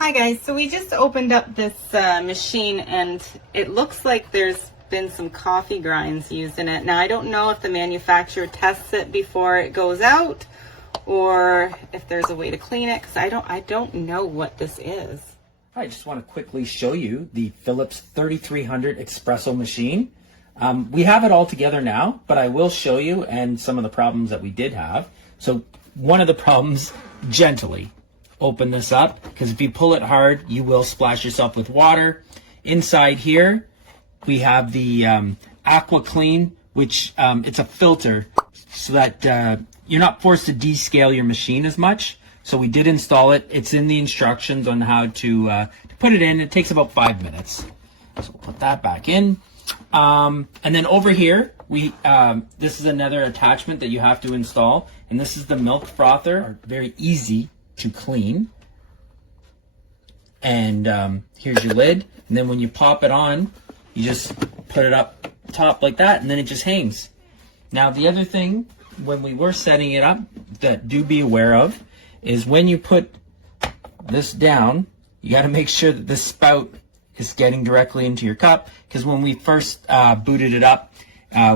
Hi guys, so we just opened up this machine and it looks like there's been some coffee grinds used in it. Now I don't know if the manufacturer tests it before it goes out or if there's a way to clean it, because I don't know what this is. I just want to quickly show you the Philips 3300 espresso machine. We have it all together now, but I will show you and some of the problems that we did have. So one of the problems, gently open this up, because if you pull it hard, you will splash yourself with water. Inside here, we have the Aqua Clean, which it's a filter so that you're not forced to descale your machine as much. So we did install it. It's in the instructions on how to put it in. It takes about 5 minutes. So we'll put that back in. And then over here, this is another attachment that you have to install. And this is the milk frother. Very easy to clean. And here's your lid. And then when you pop it on, you just put it up top like that, and then it just hangs. Now the other thing, when we were setting it up, that do be aware of, is when you put this down, you got to make sure that the spout is getting directly into your cup, because when we first booted it up,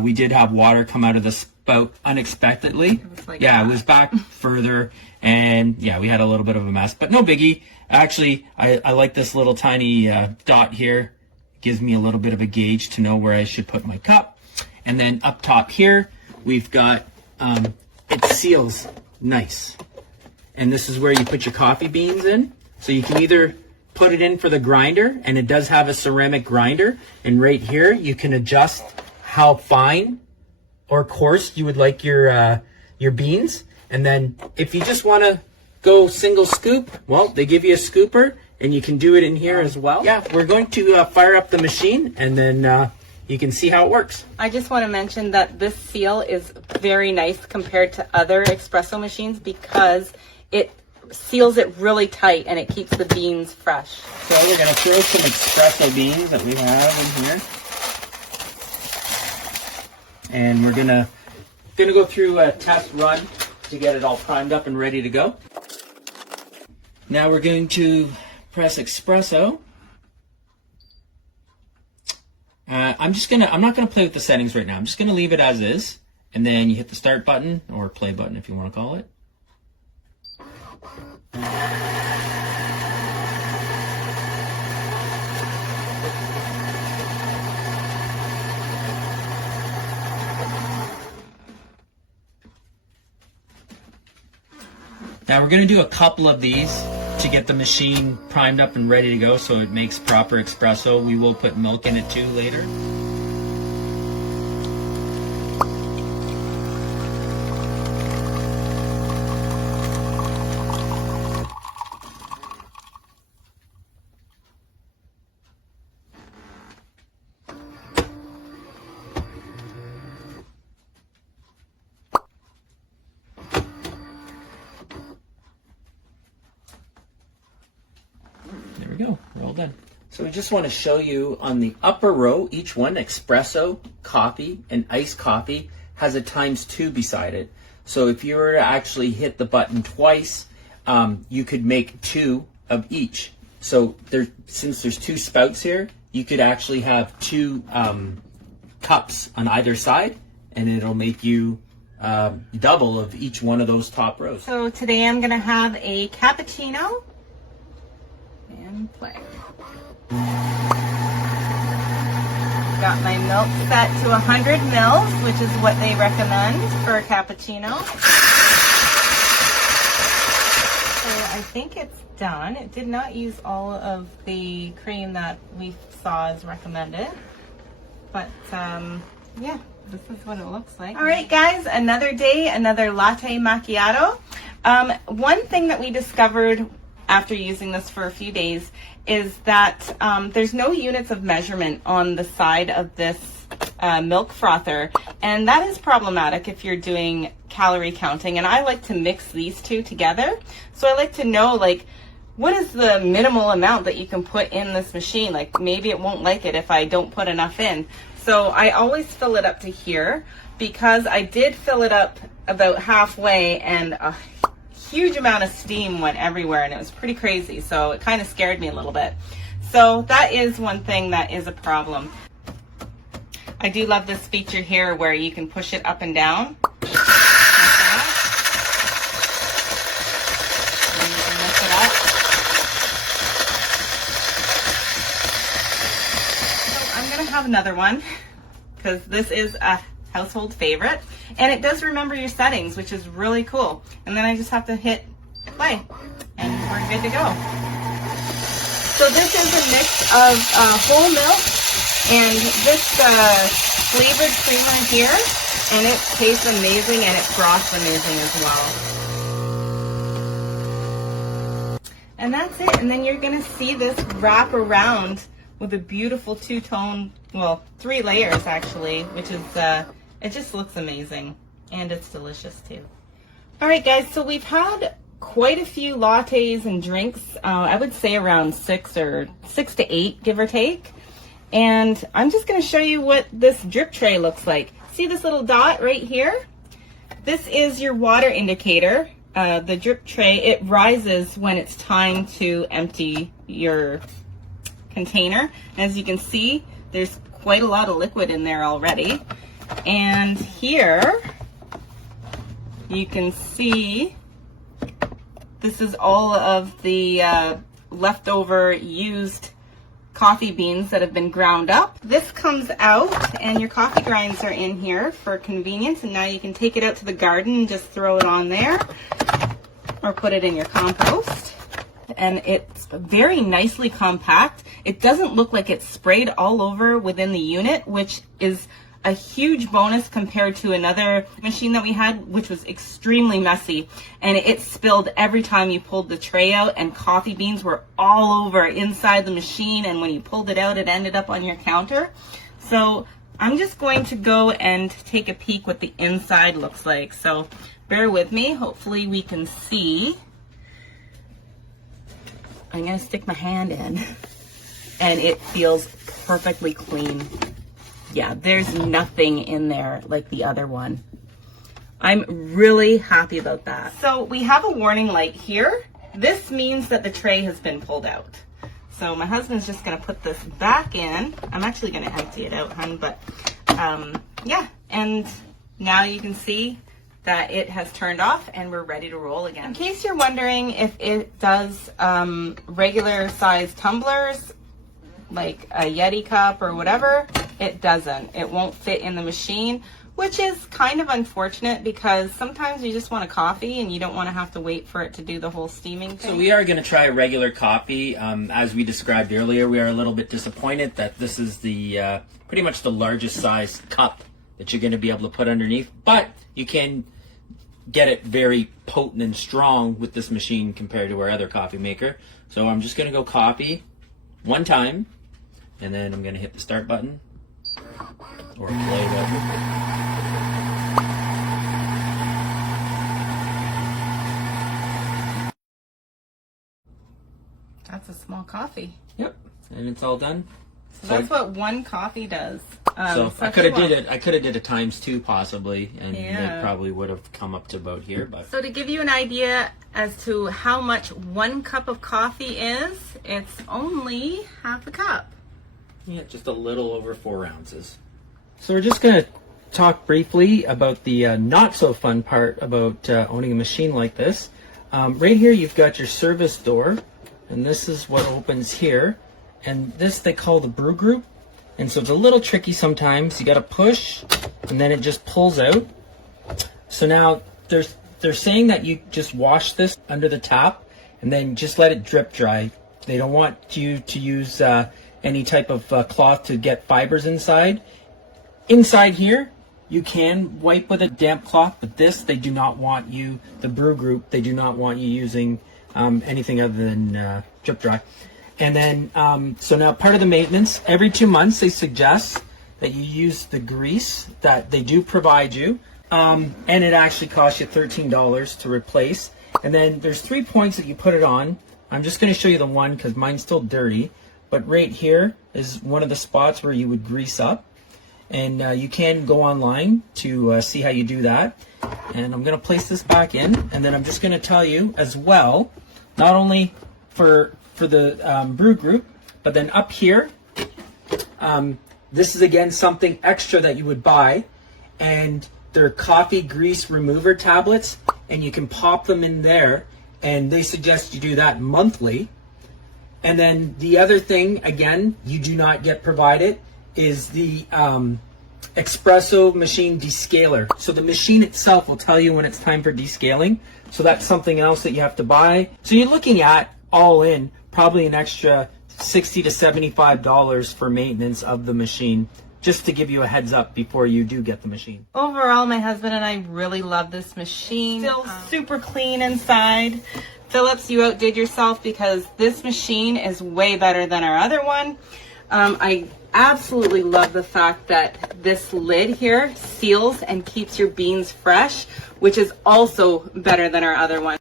we did have water come out of the spout unexpectedly. It was back further, and yeah, we had a little bit of a mess, but no biggie. Actually, I like this little tiny dot here. It gives me a little bit of a gauge to know where I should put my cup. And then up top here, we've got, it seals nice. And this is where you put your coffee beans in. So you can either put it in for the grinder, and it does have a ceramic grinder. And right here, you can adjust how fine or coarse you would like your beans. And then if you just want to go single scoop, well, they give you a scooper, and you can do it in here as well. Yeah, we're going to fire up the machine, and then you can see how it works. I just want to mention that this seal is very nice compared to other espresso machines because it seals it really tight and it keeps the beans fresh. So we're going to throw some espresso beans that we have in here. And we're gonna go through a test run to get it all primed up and ready to go. Now we're going to press espresso. I'm not gonna play with the settings right now. I'm just gonna leave it as is, and then you hit the start button or play button if you want to call it. Now we're going to do a couple of these to get the machine primed up and ready to go so it makes proper espresso. We will put milk in it too later. There we go, we're all done. So we just want to show you on the upper row, each one, espresso, coffee, and iced coffee has a ×2 beside it. So if you were to actually hit the button twice, you could make 2 of each. So since there's 2 spouts here, you could actually have 2 cups on either side, and it'll make you double of each one of those top rows. So today I'm gonna have a cappuccino and play. Got my milk set to 100 mils, which is what they recommend for a cappuccino. So I think it's done. It did not use all of the cream that we saw as recommended, but yeah, this is what it looks like. All right, guys, another day, another latte macchiato. One thing that we discovered after using this for a few days is that there's no units of measurement on the side of this milk frother, and that is problematic if you're doing calorie counting. And I like to mix these two together, so I like to know, like, what is the minimal amount that you can put in this machine? Like, maybe it won't like it if I don't put enough in. So I always fill it up to here, because I did fill it up about halfway, and a huge amount of steam went everywhere, and it was pretty crazy. So it kind of scared me a little bit. So that is one thing that is a problem. I do love this feature here where you can push it up and down. Like that. And you can lift it up. So I'm gonna have another one because this is a household favorite, and it does remember your settings, which is really cool. And then I just have to hit play and we're good to go. So this is a mix of whole milk and this flavored creamer here, and it tastes amazing and it froths amazing as well. And that's it. And then you're gonna see this wrap around with a beautiful two-tone, well, 3 layers actually, which is, it just looks amazing, and it's delicious too. All right guys, so we've had quite a few lattes and drinks, I would say around 6 to 8, give or take. And I'm just gonna show you what this drip tray looks like. See this little dot right here? This is your water indicator. The drip tray, it rises when it's time to empty your container. As you can see, there's quite a lot of liquid in there already. And here you can see this is all of the leftover used coffee beans that have been ground up. This comes out and your coffee grinds are in here for convenience, and now you can take it out to the garden and just throw it on there or put it in your compost. And it's very nicely compact. It doesn't look like it's sprayed all over within the unit, which is a huge bonus compared to another machine that we had, which was extremely messy, and it spilled every time you pulled the tray out, and coffee beans were all over inside the machine, and when you pulled it out, it ended up on your counter. So I'm just going to go and take a peek what the inside looks like. So bear with me. Hopefully we can see. I'm gonna stick my hand in, and it feels perfectly clean. Yeah, there's nothing in there like the other one. I'm really happy about that. So we have a warning light here. This means that the tray has been pulled out. So my husband's just gonna put this back in. I'm actually gonna empty it out, hun, but yeah. And now you can see that it has turned off and we're ready to roll again. In case you're wondering if it does regular size tumblers, like a Yeti cup or whatever, it doesn't. It won't fit in the machine, which is kind of unfortunate because sometimes you just want a coffee and you don't want to have to wait for it to do the whole steaming thing. So we are going to try a regular coffee. As we described earlier, we are a little bit disappointed that this is the pretty much the largest size cup that you're going to be able to put underneath, but you can get it very potent and strong with this machine compared to our other coffee maker. So I'm just going to go coffee one time, and then I'm going to hit the start button or play button. That's a small coffee. Yep, and it's all done. So that's what one coffee does. So I could have did it. I could have did it times 2 possibly, and Yeah. it probably would have come up to about here. But So to give you an idea as to how much 1 cup of coffee is, it's only half a cup. yeah, just a little over 4 ounces. So we're just going to talk briefly about the not so fun part about owning a machine like this. Right here, you've got your service door, and this is what opens here. And this they call the brew group. And so it's a little tricky sometimes. You got to push, and then it just pulls out. So now they're saying that you just wash this under the tap, and then just let it drip dry. They don't want you to use any type of cloth to get fibers inside. Inside here, you can wipe with a damp cloth, but this, they do not want you, the brew group, they do not want you using anything other than drip dry. And then, so now part of the maintenance, every 2 months they suggest that you use the grease that they do provide you. And it actually costs you $13 to replace. And then there's 3 points that you put it on. I'm just going to show you the one because mine's still dirty. But right here is one of the spots where you would grease up. And you can go online to see how you do that. And I'm going to place this back in, and then I'm just going to tell you as well, not only for the brew group, but then up here, this is again something extra that you would buy, and they're coffee grease remover tablets, and you can pop them in there, and they suggest you do that monthly. And then the other thing, again, you do not get provided, is the Espresso machine descaler. So the machine itself will tell you when it's time for descaling. So that's something else that you have to buy. So you're looking at, all in, probably an extra $60 to $75 for maintenance of the machine, just to give you a heads up before you do get the machine. Overall, my husband and I really love this machine. Still super clean inside. Phillips, you outdid yourself because this machine is way better than our other one. I absolutely love the fact that this lid here seals and keeps your beans fresh, which is also better than our other one.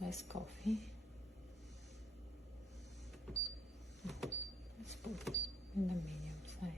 Nice coffee. Let's put it in the medium size.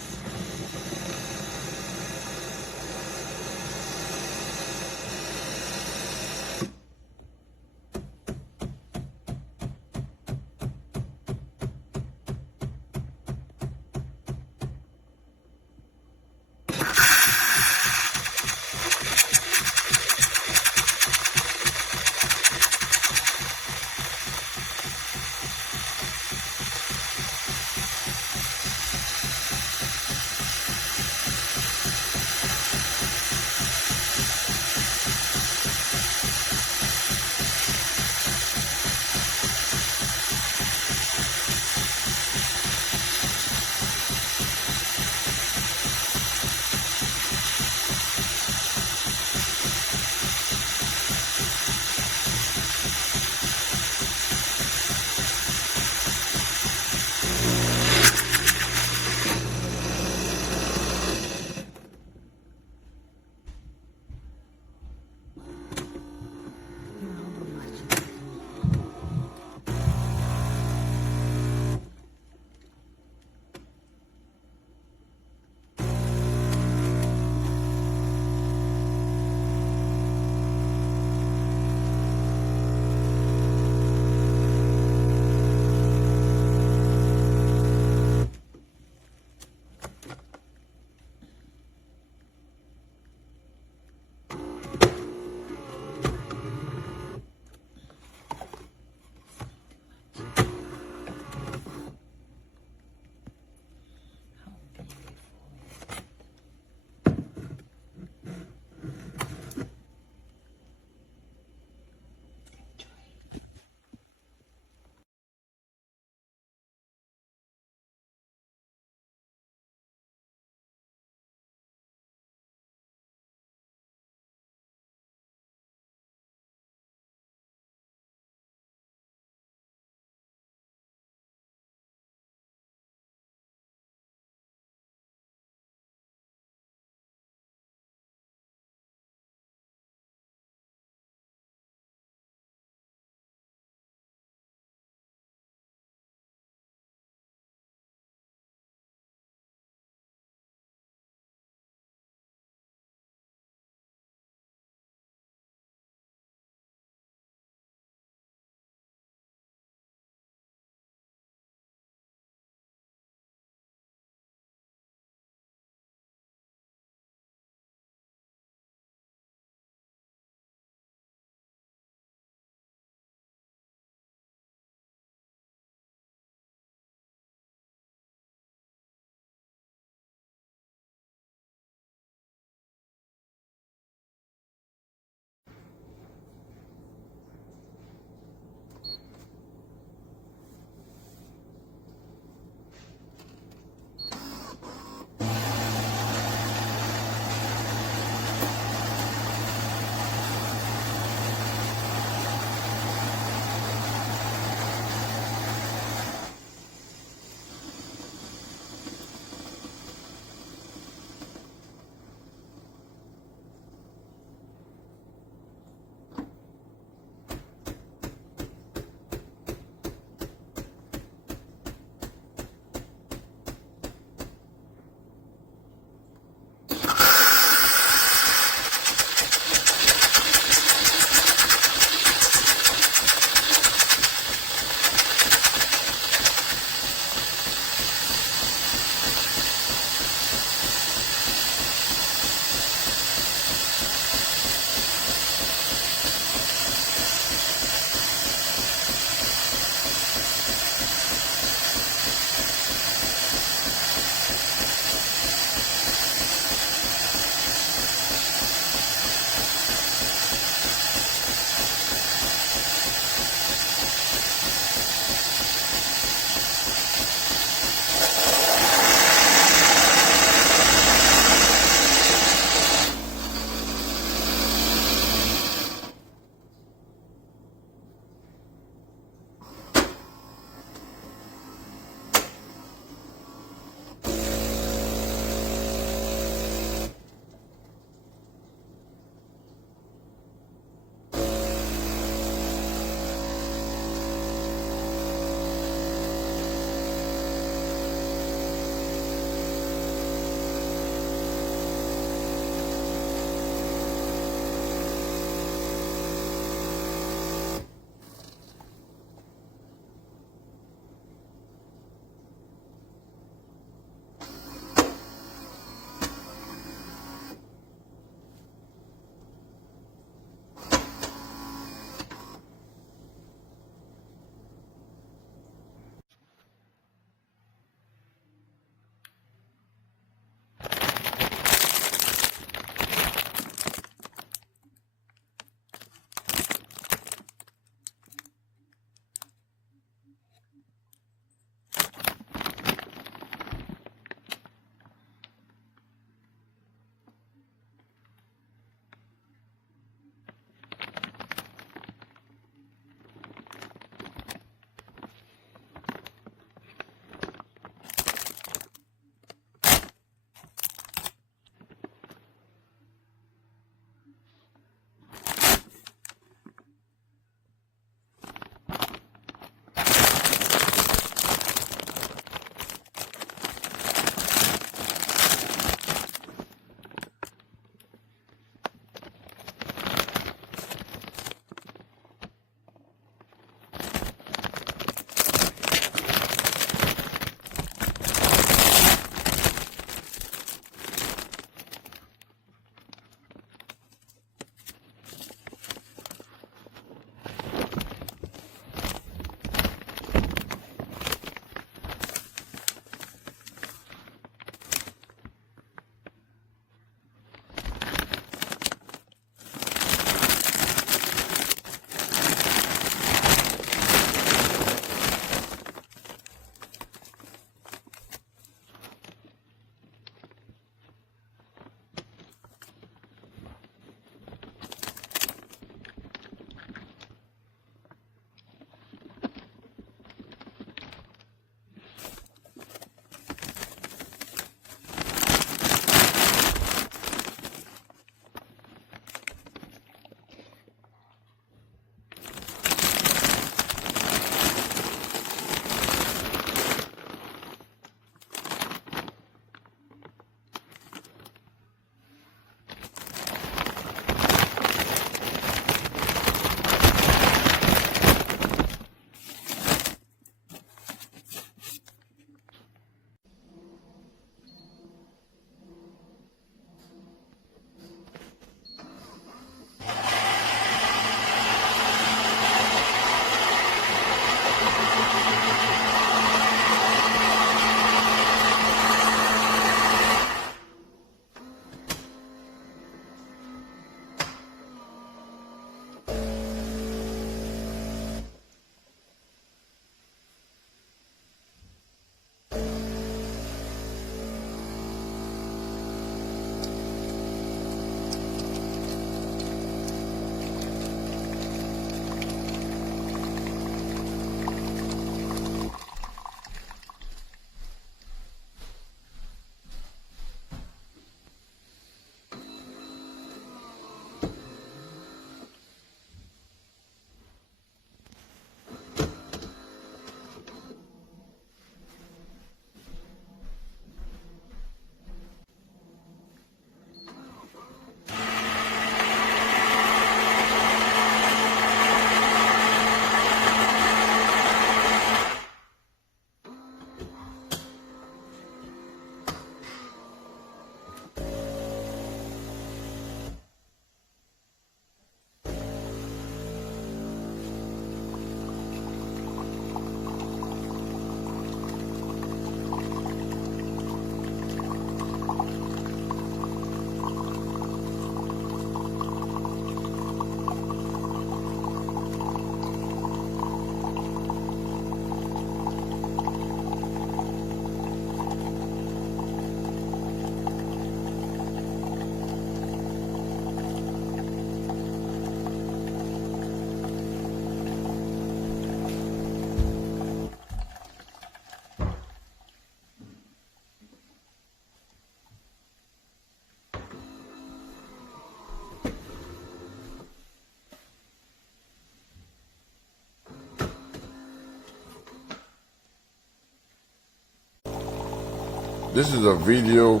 This is a video.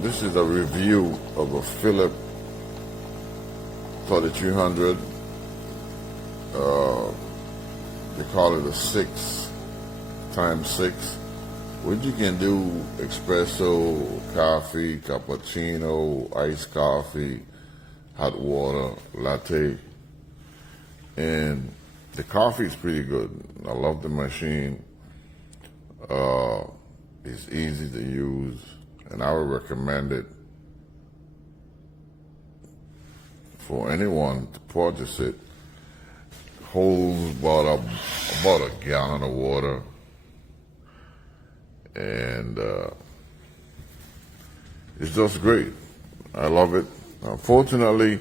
This is a review of a Philip 3300. They call it a 6x6, which you can do espresso, coffee, cappuccino, iced coffee, hot water, latte. And the coffee is pretty good. I love the machine. It's easy to use, and I would recommend it for anyone to purchase it. Holds about a gallon of water, and it's just great. I love it. Unfortunately,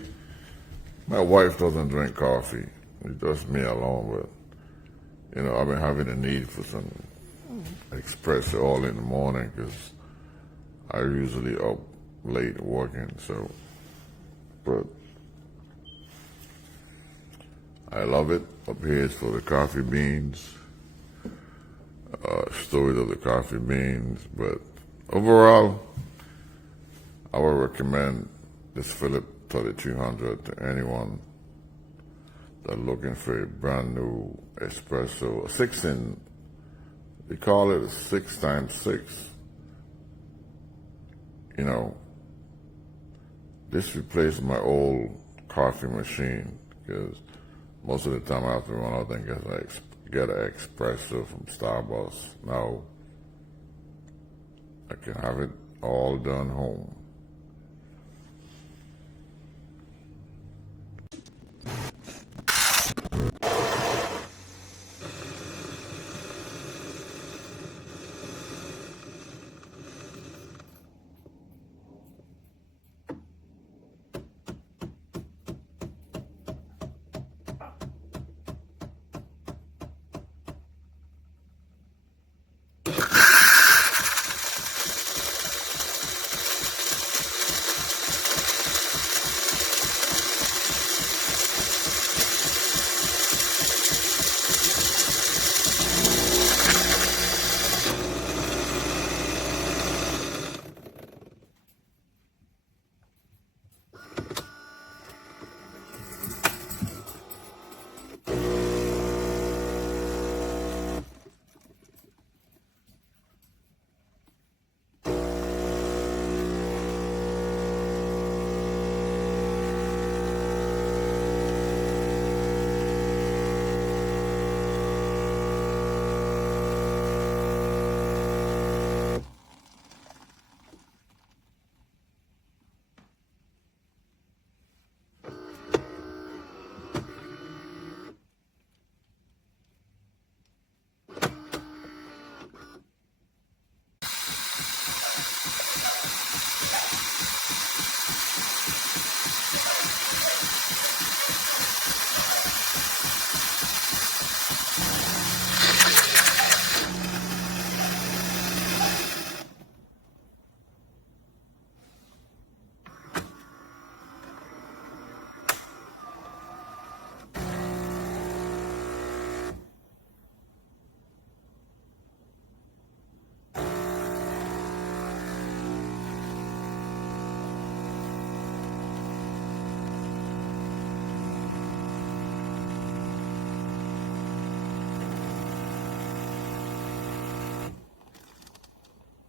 my wife doesn't drink coffee. It's just me alone, but I've been having a need for some espresso all in the morning because I'm usually up late working. So, but I love it. Up here is for the coffee beans, storage of the coffee beans. But overall, I would recommend this Philip 3200 to anyone that's looking for a brand new espresso, a 6 they call it a 6x6. This replaced my old coffee machine because most of the time I have to run out and get an espresso from Starbucks. Now I can have it all done home.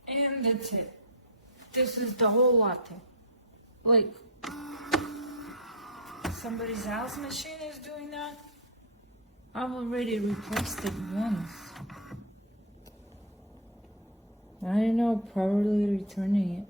And that's it. This is the whole latte. Like, somebody else's machine is doing that? I've already replaced it once. I don't know, probably returning it.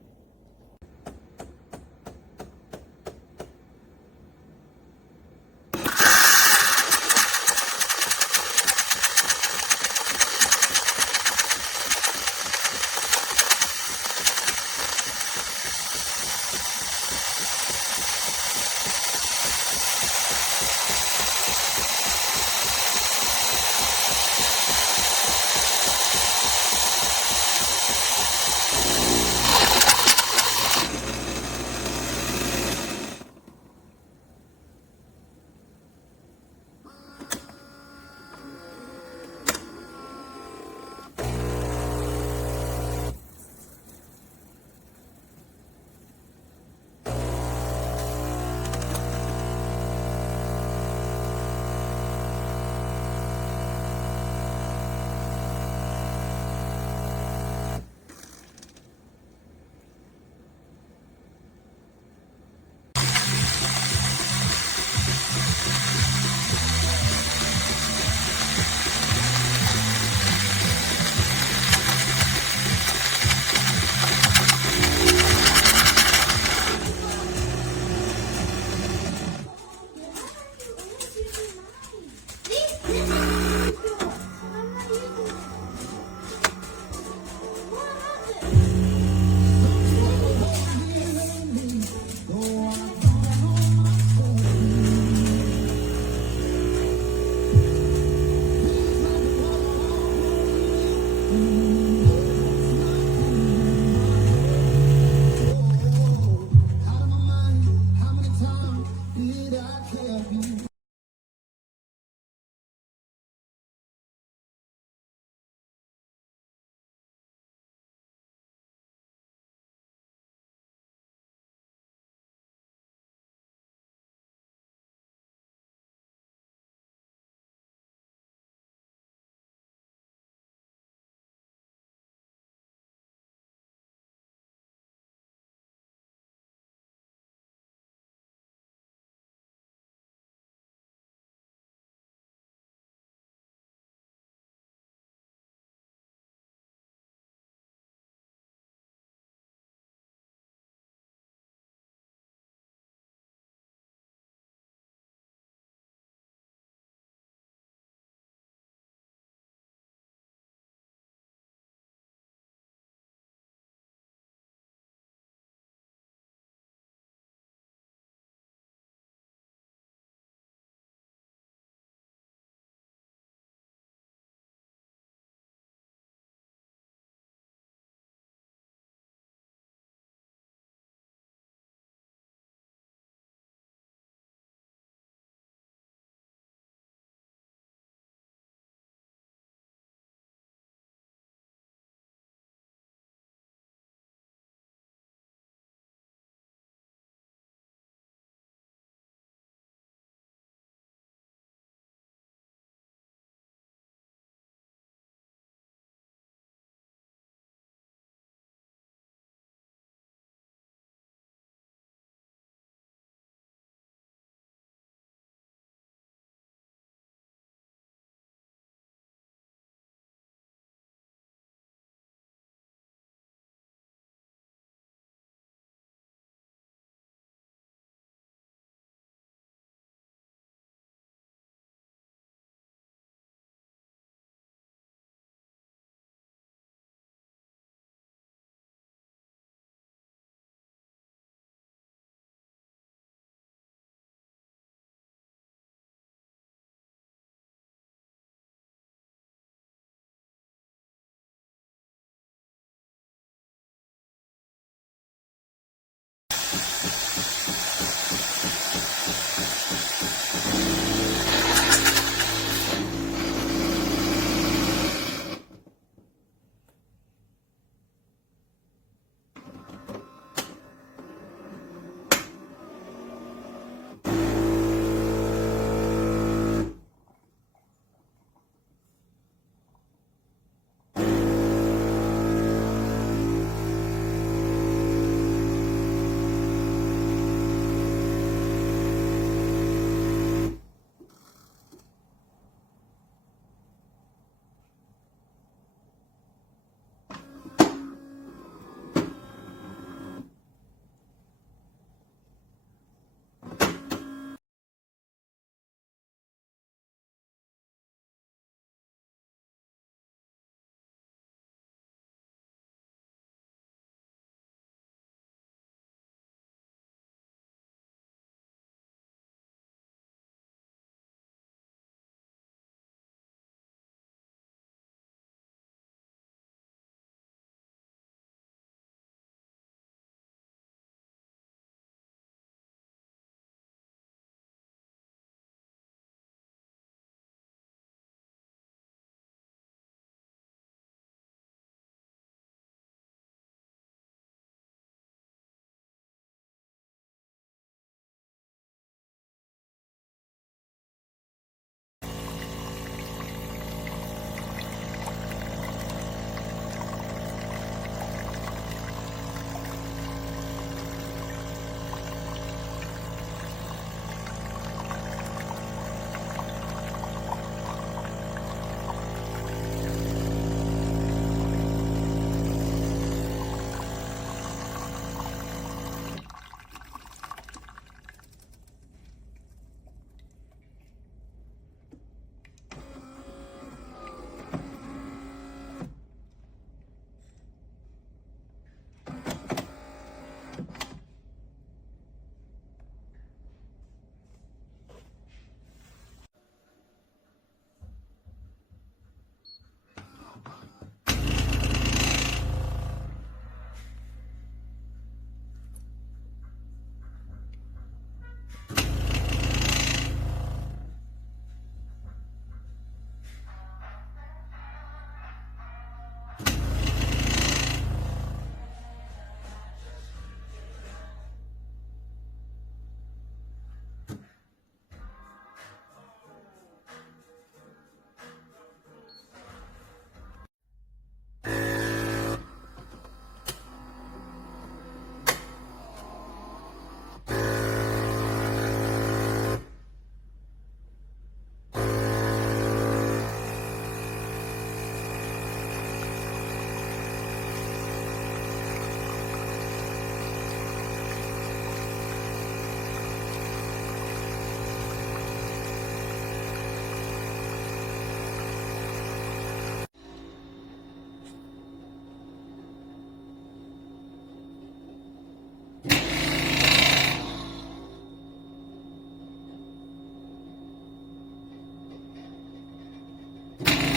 it.